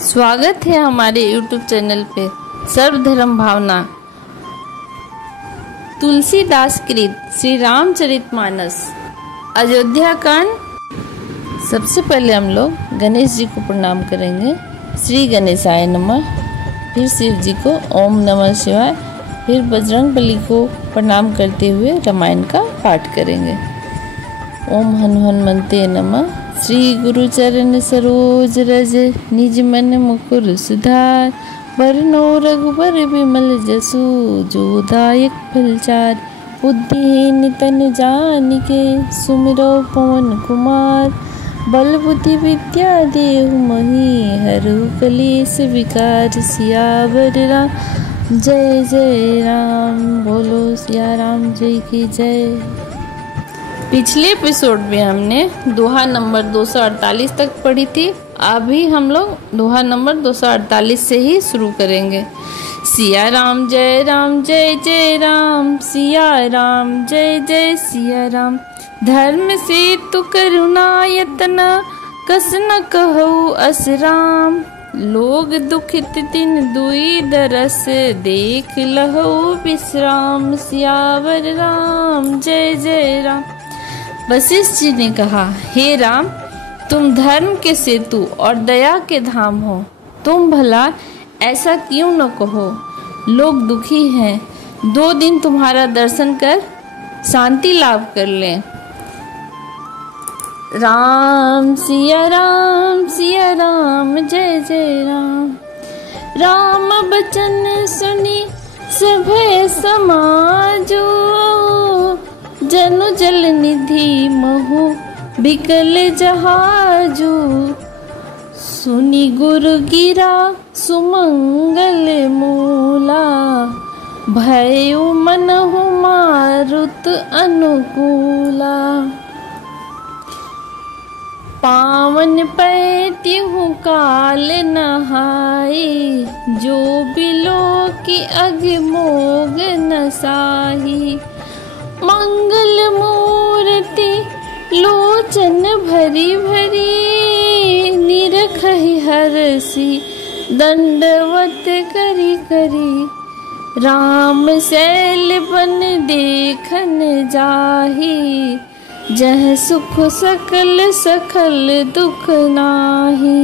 स्वागत है हमारे YouTube चैनल पे सर्वधर्म भावना। तुलसीदास कृत श्री रामचरितमानस अयोध्या कांड। सबसे पहले हम लोग गणेश जी को प्रणाम करेंगे। श्री गणेशाय नमः। फिर शिव जी को ओम नमः शिवाय। फिर बजरंग बली को प्रणाम करते हुए रामायण का पाठ करेंगे। ओम हनुमन्ते नमः। श्री गुरु चरण सरोज रज निज मन मुकुर सुधार। वरनो रघुबर विमल जसु जो दायक फलचार। बुद्धिहीन तन जानिके सुमिरो पवन कुमार। बल बुद्धि विद्या देहु मही हरु कलेश विकार। सियावर राम जय जय राम। बोलो सिया राम जय की जय। पिछले एपिसोड में हमने दोहा नंबर 248 तक पढ़ी थी। अभी हम लोग दोहा नंबर 248 से ही शुरू करेंगे। सिया राम जय जय राम। सिया राम जय जय सिया राम। धर्म से तु करुणा यतना कस न कहु असराम। लोग दुखित दिन दुई दरस देख लहु विश्राम। सियावर राम जय जय राम। वशिष्ठ जी ने कहा, हे राम, तुम धर्म के सेतु और दया के धाम हो। तुम भला ऐसा क्यों न कहो। लोग दुखी हैं, 2 दिन तुम्हारा दर्शन कर शांति लाभ कर लें। राम सिया राम जय जय राम। राम बचन सुनी सभय समाजो। जनु जल निधि महु बिकल जहाजू। सुनी गुरु गिरा सुमंगल मूला। भयउ मनहु मारुत अनुकूला। पावन पैत्यहु काल नहाई। जो बिलो की अग मोग न साही। मंगल मूर्ति लोचन भरी भरी। निरखहि हरसी दंडवत करी करी। राम शैल बन देखन जाही। जह सुख सकल सखल दुख नाही।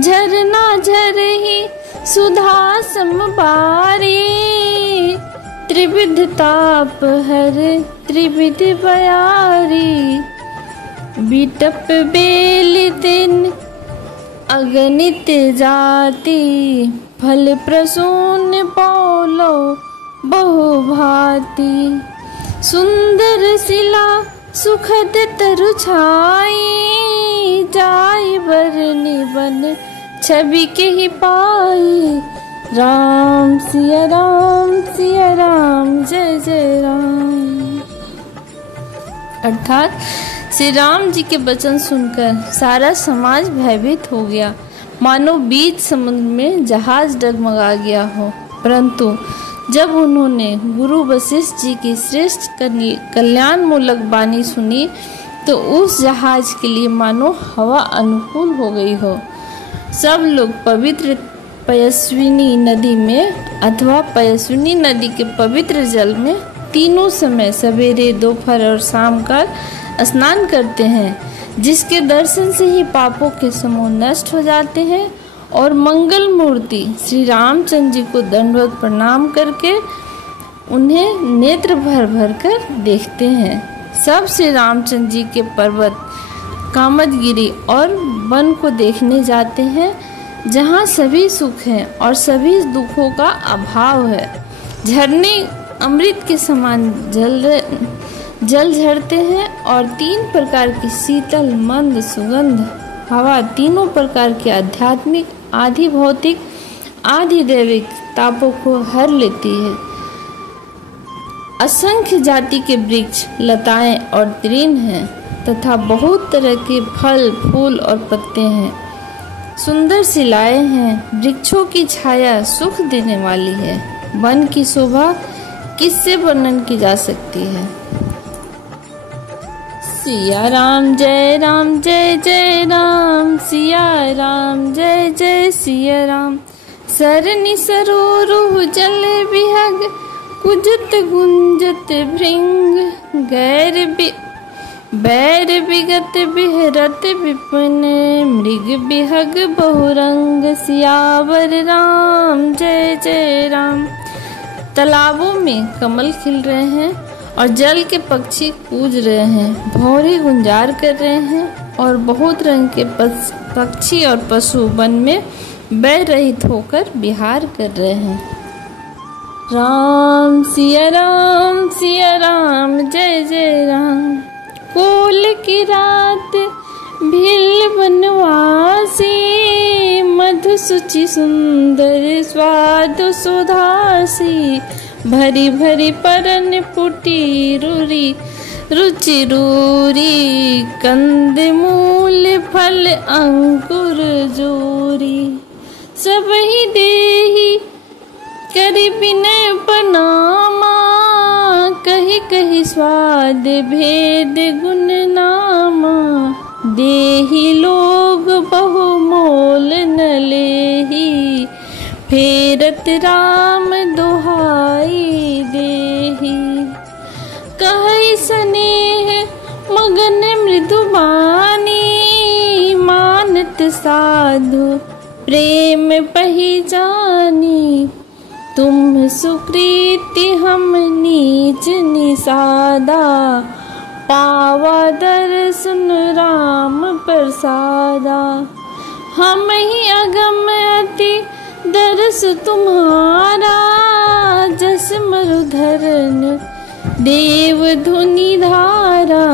झरना झरहि सुधा समबारी। त्रिविध ताप हर त्रिविध बयारी। बिटप बेल दिन अगणित जाति। फल प्रसून पौलो बहु भांति। सुंदर शिला सुखद तरु छाई। जाई बरनि बन छवि के ही पाई। राम सिया राम जय जय राम। अर्थात श्री राम जी के वचन सुनकर सारा समाज भयभीत हो गया, मानो बीच समुद्र में जहाज डगमगा गया हो। परंतु जब उन्होंने गुरु वशिष्ठ जी की श्रेष्ठ कल्याण मूलक वाणी सुनी तो उस जहाज के लिए मानो हवा अनुकूल हो गई हो। सब लोग पवित्र पयस्विनी नदी में अथवा पयस्विनी नदी के पवित्र जल में तीनों समय सवेरे दोपहर और शाम का स्नान करते हैं, जिसके दर्शन से ही पापों के समूह नष्ट हो जाते हैं। और मंगल मूर्ति श्री रामचंद्र जी को दंडवत प्रणाम करके उन्हें नेत्र भर भर कर देखते हैं। सब श्री रामचंद्र जी के पर्वत कामदगिरी और वन को देखने जाते हैं, जहाँ सभी सुख हैं और सभी दुखों का अभाव है। झरने अमृत के समान जल झरते हैं और 3 प्रकार की शीतल मंद सुगंध हवा तीनों प्रकार के आध्यात्मिक आधि भौतिक आधि दैविक तापों को हर लेती है। असंख्य जाति के वृक्ष लताएं और तृण हैं तथा बहुत तरह के फल फूल और पत्ते हैं। सुंदर शिलाएं हैं। वृक्षों की छाया सुख देने वाली है। वन की शोभा किससे वर्णन की जा सकती है। सिया राम जय जय राम। सिया राम जय जय जय सिया राम। सरनि सरोरुह जल बिहग कुजत गुंजत भृंग। बैर बिगत बिहरत विपिन मृग बिहग बहुरंग। सियावर राम जय जय राम। तालाबों में कमल खिल रहे हैं और जल के पक्षी कूज रहे हैं, भौरे गुंजार कर रहे हैं और बहुत रंग के पक्षी और पशु वन में बैर रहित होकर विहार कर रहे हैं। राम सिया राम जय जय राम। कोल की रात भील बनवासी मधु सुचि सुंदर स्वाद सुधासी। भरी भरी परन पुटी रुचि रूरी कंद मूल फल अंकुर जोरी। सब ही देही करी विनय प्रणामा कही कही स्वाद भेद गुण नामा। देही लोग बहु मोल न लेही फेरत राम दुहाई देही। कहि स्नेह मगन मृदुबानी मानत साधु प्रेम पहिचानी। तुम सुकृति हम नीच निषादा पावा दर्शन राम प्रसादा। हम ही अगम अति दर्श तुम्हारा जस मरुधरन देव धुनि धारा।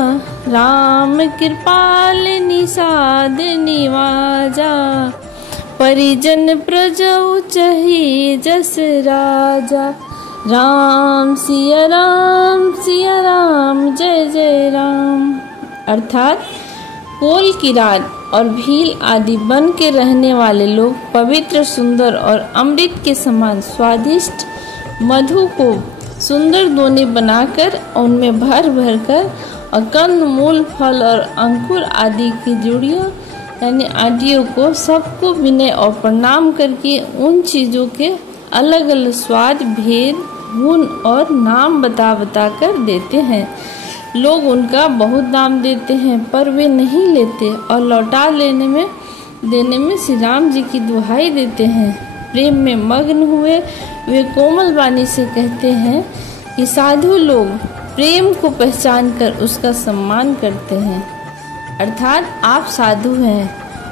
राम कृपाल निषाद निवाजा परिजन प्रजौ चही जस राजा। राम सिया राम जय जय राम। अर्थात कोल की रात और भील आदि वन के रहने वाले लोग पवित्र सुंदर और अमृत के समान स्वादिष्ट मधु को सुंदर दोने बनाकर उनमें भर भर कर और कंद मूल फल और अंकुर आदि की जुड़ियों यानी आदियों को सबको विनय और प्रणाम करके उन चीज़ों के अलग अलग स्वाद भेद गुण और नाम बता कर देते हैं। लोग उनका बहुत दाम देते हैं पर वे नहीं लेते और लौटा देने में श्री राम जी की दुहाई देते हैं। प्रेम में मग्न हुए वे कोमल वाणी से कहते हैं कि साधु लोग प्रेम को पहचान कर उसका सम्मान करते हैं। अर्थात आप साधु हैं,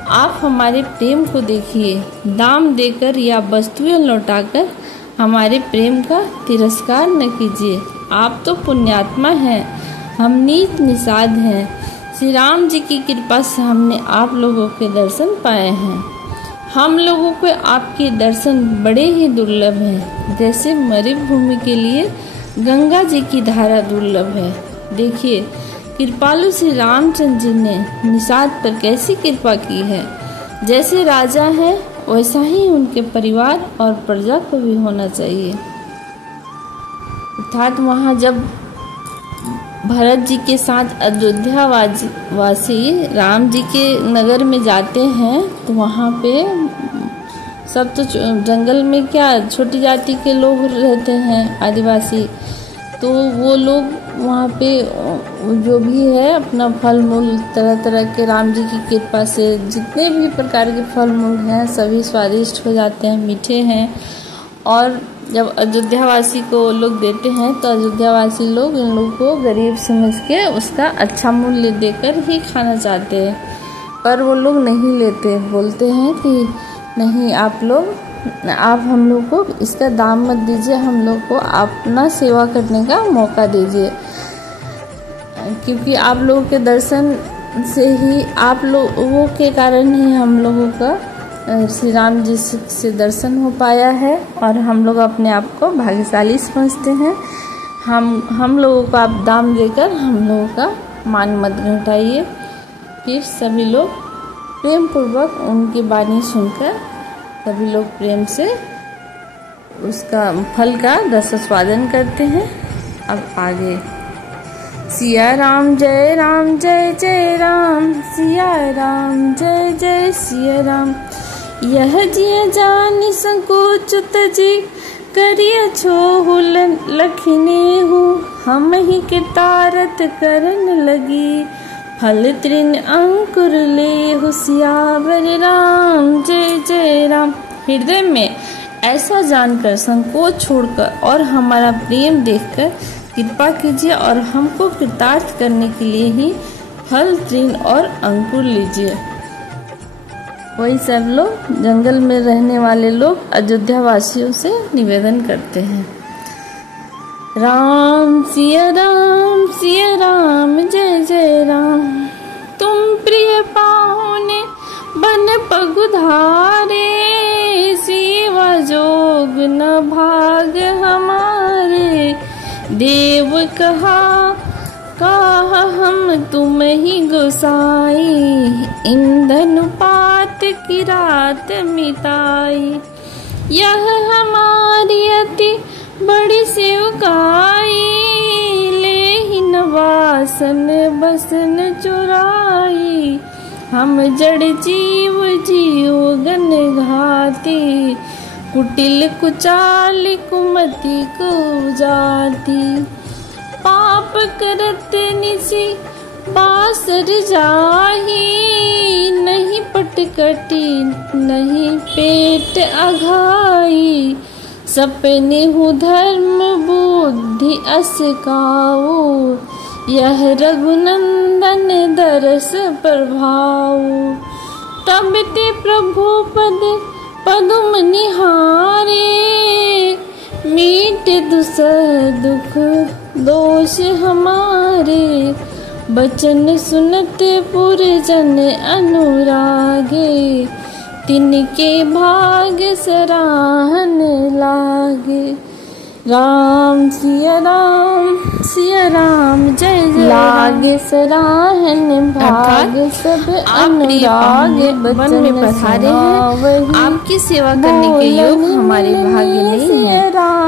आप हमारे प्रेम को देखिए, दाम देकर या वस्तुएं लौटाकर हमारे प्रेम का तिरस्कार न कीजिए। आप तो पुण्यात्मा हैं, हम नीच निषाद हैं। श्री राम जी की कृपा से हमने आप लोगों के दर्शन पाए हैं। हम लोगों को आपके दर्शन बड़े ही दुर्लभ हैं, जैसे मरुभूमि के लिए गंगा जी की धारा दुर्लभ है। देखिए कृपालु श्री रामचंद्र जी ने निषाद पर कैसी कृपा की है। जैसे राजा हैं वैसा ही उनके परिवार और प्रजा को भी होना चाहिए। अर्थात वहाँ जब भरत जी के साथ अयोध्या वासी राम जी के नगर में जाते हैं तो वहाँ पे सब तो जंगल में क्या छोटी जाति के लोग रहते हैं, आदिवासी, तो वो लोग वहाँ पे जो भी है अपना फल मूल तरह तरह के राम जी की कृपा से जितने भी प्रकार के फल मूल हैं सभी स्वादिष्ट हो जाते हैं, मीठे हैं। और जब अयोध्यावासी को लोग देते हैं तो अयोध्यावासी लोग इन लोगों को गरीब समझ के उसका अच्छा मूल्य देकर ही खाना चाहते हैं, पर वो लोग नहीं लेते, बोलते हैं कि नहीं आप हम लोग को इसका दाम मत दीजिए, हम लोग को अपना सेवा करने का मौका दीजिए, क्योंकि आप लोगों के दर्शन से ही आप लोगों के कारण ही हम लोगों का श्री राम जी से दर्शन हो पाया है और हम लोग अपने आप को भाग्यशाली समझते हैं। हम लोगों को आप दाम देकर हम लोगों का मान मत घटाइए। फिर सभी लोग प्रेम पूर्वक उनकी वाणी सुनकर सभी लोग प्रेम से उसका फल का रसास्वादन करते हैं। अब आगे सिया राम जय जय राम, सिया राम जय जय सिया राम। यह जिय जानि संकोच तजी करिय छोहु लखिने हो। हम ही कितारत करन लगी फल तृण अंकुर ले हो। सियावर राम जय जय राम। हृदय में ऐसा जानकर संकोच छोड़कर और हमारा प्रेम देखकर कृपा कीजिए और हमको कृतार्थ करने के लिए ही फल तृण और अंकुर लीजिए। वही सब लोग जंगल में रहने वाले लोग अयोध्या वासियों से निवेदन करते हैं। राम सिया राम जय जय राम। तुम प्रिय पाहुने बन पगुधारे सेवा जोग न भाग हमारे। देव कहा हम तुम ही गोसाई ईंधन पात की रात मिताई। यह हमारी अति बड़ी सेवकाई ले ही नवासन बसन चुराई। हम जड़ जीव जियो गन घाती कुटिल कुचाल कुमति को जाती। पाप करत निसी बासर जाही नहीं पटकटी नहीं पेट अघाई। सपने हूँ धर्म बुद्धि असकाओ यह रघुनंदन दरस प्रभाव। तब ते प्रभु पदुम निहारे मीट दुख दोष हमारे। बचन सुनत पुरजन अनुरागे तिनके भाग सराहन लागे। राम सिया राम जय जय लागे सराहन भाग सब अनुराग। वन में पधारे हैं आपकी सेवा करने के योग हमारे भाग्य नहीं है।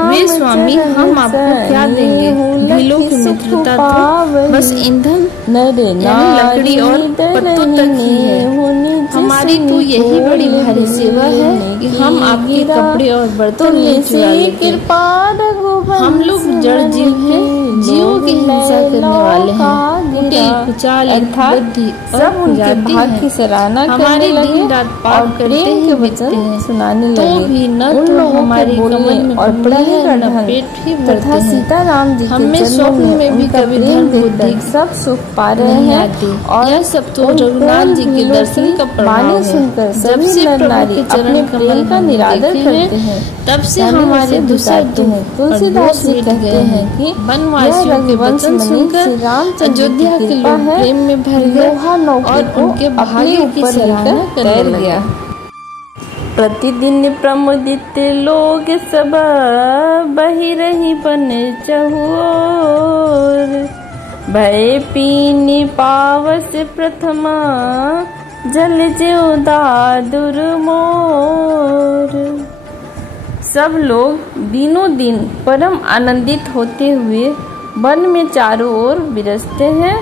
वे स्वामी हम आपको क्या देंगे। भीलों की मित्रता तो बस ईंधन यानी लकड़ी और पत्तों तक ही है। हमारी तो यही बड़ी भारी सेवा है कि हम आपके कपड़े और बर्तन ले चुरा लेते हैं। हम लोग जड़ जीव हैं, जीवों की हिंसा करने वाले हैं, कुचाल बुद्धि सब उनके भाग की सराहना करने लगे और प्रेम के वचन सुनाने लगे। भी न तो हमारी कमर में और पढ़ाई का ढंग पेट भी तथा सीता राम जी हमें स्वप्न में भी कभी धन बुद्धि सब सुख पा रहे हैं। और यह सब तो रघुनाथ जी के दर्शन का प्रभाव है। जब से प्रभु के चरण कमल का निरादर करते हैं तब से हमारे दूसरे तुलसीदास जी कहते हैं कि वनवासियों के वचन सुनकर अयोध्या के लोग प्रेम में भर गए और उनके भाग्य की सराहना करने गया। प्रतिदिन प्रमुदित लोग सब बही रही बन चहुओर। भय पीनी पावस प्रथमा जल ज्यों दादुर मोर। सब लोग दिनों दिन परम आनंदित होते हुए वन में चारों ओर विरसते हैं।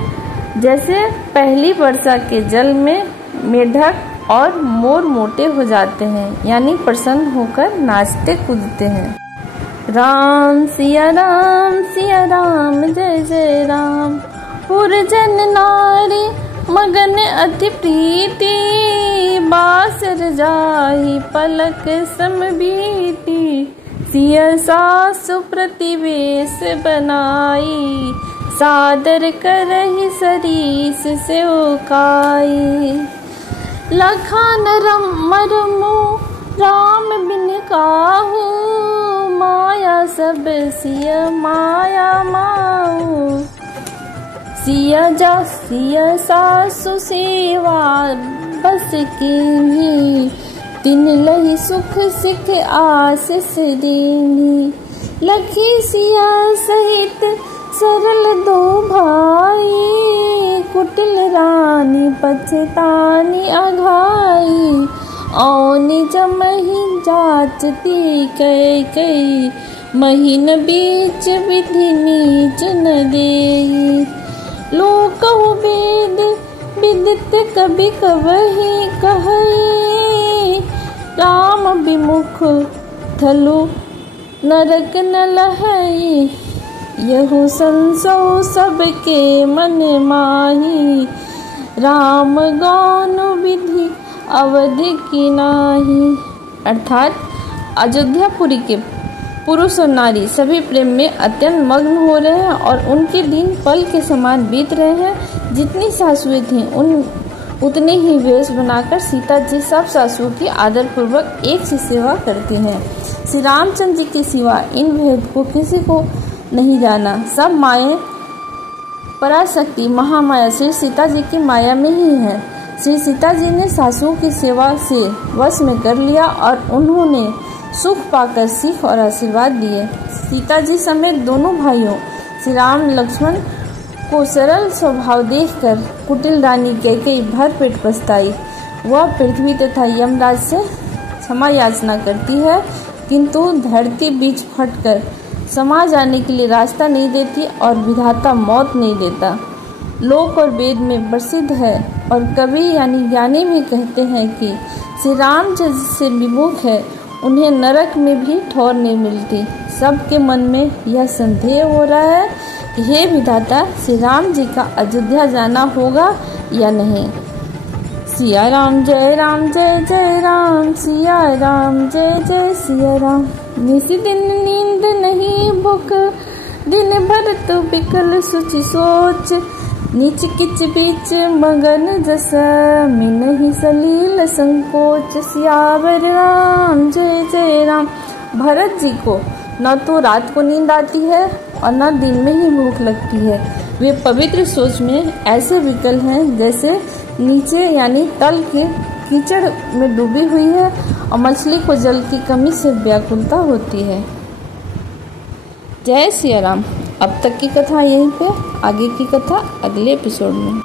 जैसे पहली वर्षा के जल में मेढक और मोर मोटे हो जाते हैं यानी प्रसन्न होकर नाचते कूदते हैं। राम सिया राम जय जय राम। पुरजन नारी मगन अति प्रीति बासर जाहि पलक समबीति। सिया सासु प्रतिवेश बनाई सादर करहि सरीस सेवकाई। लखन मरमु राम बिन काहू माया सब सिया माया माऊ। सिया सासु सेवा बस कीन्ही तिन लही सुख सिख आशीष दीन्ही। लखी सिया सहित सरल दो भाई कुटिल रानी पछतानी अघाई। औनी जमहि जाचती कई महीन बीच विधि नीच न देई। लोकहु वेद विदित कवि कवहि कहे विमुख थलु नरक न लहई, यहु संसो सबके मन माही, राम गौन विधि अवधि की नाही। अर्थात अयोध्यापुरी के पुरुष और नारी सभी प्रेम में अत्यंत मग्न हो रहे हैं और उनके दिन पल के समान बीत रहे हैं। जितनी सासुएं थीं उतनी ही वेश बनाकर सीता जी सब सासुओं की आदर पूर्वक एक सी सेवा करती हैं। श्री रामचंद्र जी के सिवा इन भेद को किसी को नहीं जाना। सब माएँ पराशक्ति महामाया श्री सीता जी की माया में ही है। श्री सीता जी ने सासुओं की सेवा से वश में कर लिया और उन्होंने सुख पाकर सीख और आशीर्वाद दिए। सीता जी समेत दोनों भाइयों श्री राम लक्ष्मण को सरल स्वभाव देखकर कुटिल रानी कैकेयी भर पेट पछताई। वह पृथ्वी तथा यमराज से क्षमा याचना करती है, किंतु धरती बीच फटकर समा जाने के लिए रास्ता नहीं देती और विधाता मौत नहीं देता। लोक और वेद में प्रसिद्ध है और कवि यानी ज्ञानी भी कहते हैं कि श्री राम जिससे विमुख है उन्हें नरक में भी ठौर नहीं मिलती। सबके मन में यह संदेह हो रहा है कि हे विधाता, श्री राम जी का अयोध्या जाना होगा या नहीं। सिया राम जय राम, सिया राम जय सिया राम। निसी दिन नींद नहीं भूख, दिन भर तो बिकल सुचि सोच, नीच किच बीच मगन जसा, मिनहि सलील संकोच। सियावर राम जय राम। भरत जी को न तो रात को नींद आती है और न दिन में ही भूख लगती है। वे पवित्र सोच में ऐसे विकल हैं जैसे नीचे यानी तल के कीचड़ में डूबी हुई है और मछली को जल की कमी से व्याकुलता होती है। जय सिया राम। अब तक की कथा यहीं पे, आगे की कथा अगले एपिसोड में।